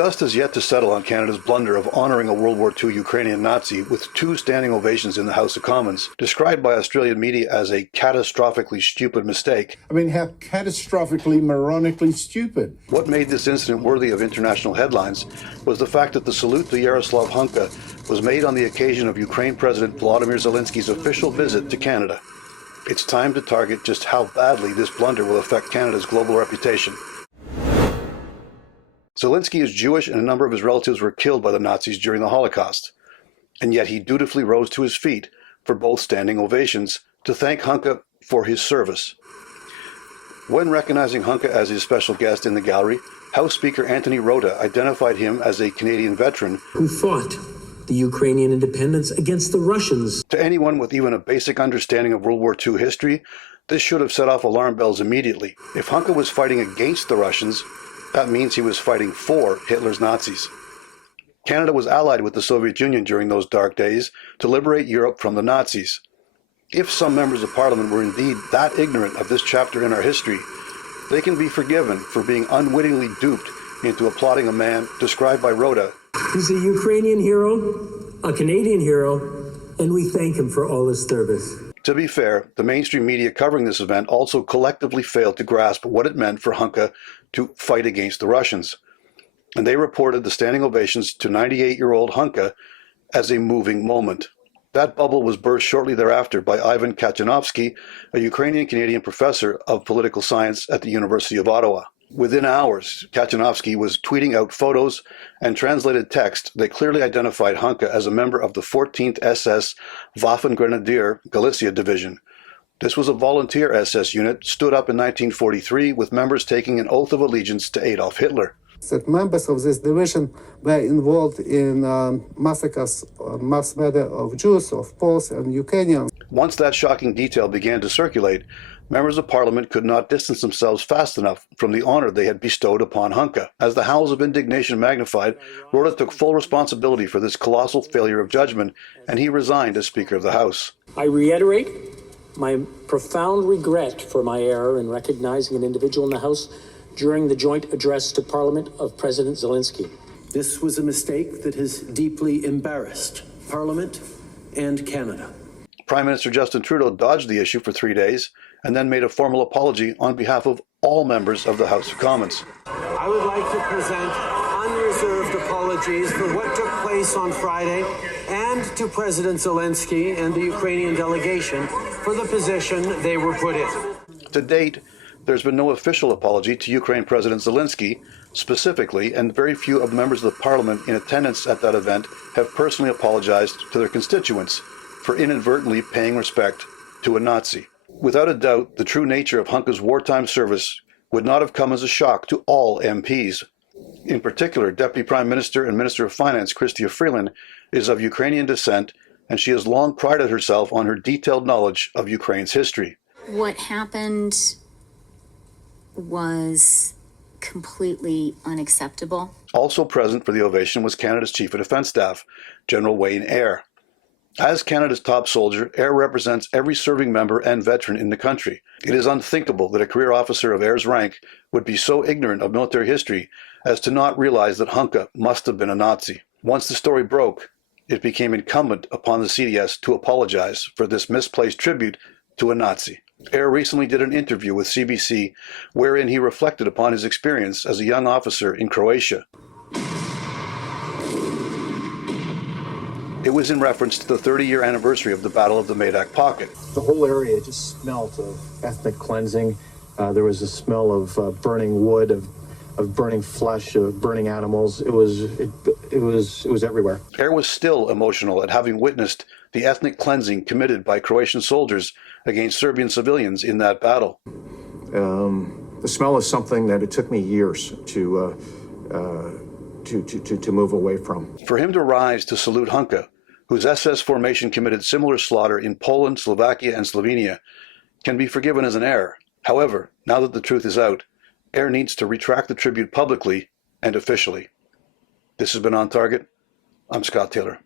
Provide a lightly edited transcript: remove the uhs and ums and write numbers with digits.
dust has yet to settle on Canada's blunder of honouring a World War II Ukrainian Nazi with 2 standing ovations in the House of Commons, described by Australian media as a catastrophically stupid mistake. I mean, how catastrophically, moronically stupid. What made this incident worthy of international headlines was the fact that the salute to Yaroslav Hunka was made on the occasion of Ukraine President Volodymyr Zelensky's official visit to Canada. It's time to target just how badly this blunder will affect Canada's global reputation. Zelensky is Jewish, and a number of his relatives were killed by the Nazis during the Holocaust. And yet he dutifully rose to his feet for both standing ovations to thank Hunka for his service. When recognizing Hunka as his special guest in the gallery, House Speaker Anthony Rota identified him as a Canadian veteran who fought the Ukrainian independence against the Russians. To anyone with even a basic understanding of World War II history, this should have set off alarm bells immediately. If Hunka was fighting against the Russians, that means he was fighting for Hitler's Nazis. Canada was allied with the Soviet Union during those dark days to liberate Europe from the Nazis. If some members of Parliament were indeed that ignorant of this chapter in our history, they can be forgiven for being unwittingly duped into applauding a man described by Rota. He's a Ukrainian hero, a Canadian hero, and we thank him for all his service. To be fair, the mainstream media covering this event also collectively failed to grasp what it meant for Hunka to fight against the Russians. And they reported the standing ovations to 98-year-old Hunka as a moving moment. That bubble was burst shortly thereafter by Ivan Kachanovsky, a Ukrainian-Canadian professor of political science at the University of Ottawa. Within hours, Kachanovsky was tweeting out photos and translated text that clearly identified Hunka as a member of the 14th SS Waffengrenadier Galicia Division. This was a volunteer SS unit stood up in 1943 with members taking an oath of allegiance to Adolf Hitler. That members of this division were involved in massacres, mass murder of Jews, of Poles and Ukrainians. Once that shocking detail began to circulate, members of Parliament could not distance themselves fast enough from the honor they had bestowed upon Hunka. As the howls of indignation magnified, Rota took full responsibility for this colossal failure of judgment, and he resigned as Speaker of the House. I reiterate my profound regret for my error in recognizing an individual in the House during the joint address to Parliament of President Zelensky. This was a mistake that has deeply embarrassed Parliament and Canada. Prime Minister Justin Trudeau dodged the issue for 3 days and then made a formal apology on behalf of all members of the House of Commons. I would like to present unreserved apologies for what took place on Friday and to President Zelensky and the Ukrainian delegation for the position they were put in. To date, there's been no official apology to Ukraine President Zelensky specifically, and very few of the members of the Parliament in attendance at that event have personally apologized to their constituents for inadvertently paying respect to a Nazi. Without a doubt, the true nature of Hunka's wartime service would not have come as a shock to all MPs. In particular, Deputy Prime Minister and Minister of Finance Chrystia Freeland is of Ukrainian descent, and she has long prided herself on her detailed knowledge of Ukraine's history. What happened was completely unacceptable. Also present for the ovation was Canada's Chief of Defence Staff, General Wayne Eyre. As Canada's top soldier, Eyre represents every serving member and veteran in the country. It is unthinkable that a career officer of Eyre's rank would be so ignorant of military history as to not realize that Hunka must have been a Nazi. Once the story broke, it became incumbent upon the CDS to apologize for this misplaced tribute to a Nazi. Eyre recently did an interview with CBC wherein he reflected upon his experience as a young officer in Croatia. It was in reference to the 30-year anniversary of the Battle of the Medak Pocket. The whole area just smelled of ethnic cleansing. There was a smell of burning wood, of burning flesh, of burning animals. It was everywhere. Eyre was still emotional at having witnessed the ethnic cleansing committed by Croatian soldiers against Serbian civilians in that battle. The smell is something that it took me years to move away from. For him to rise to salute Hunka, whose SS formation committed similar slaughter in Poland, Slovakia, and Slovenia, can be forgiven as an error. However, now that the truth is out, Eyre needs to retract the tribute publicly and officially. This has been On Target. I'm Scott Taylor.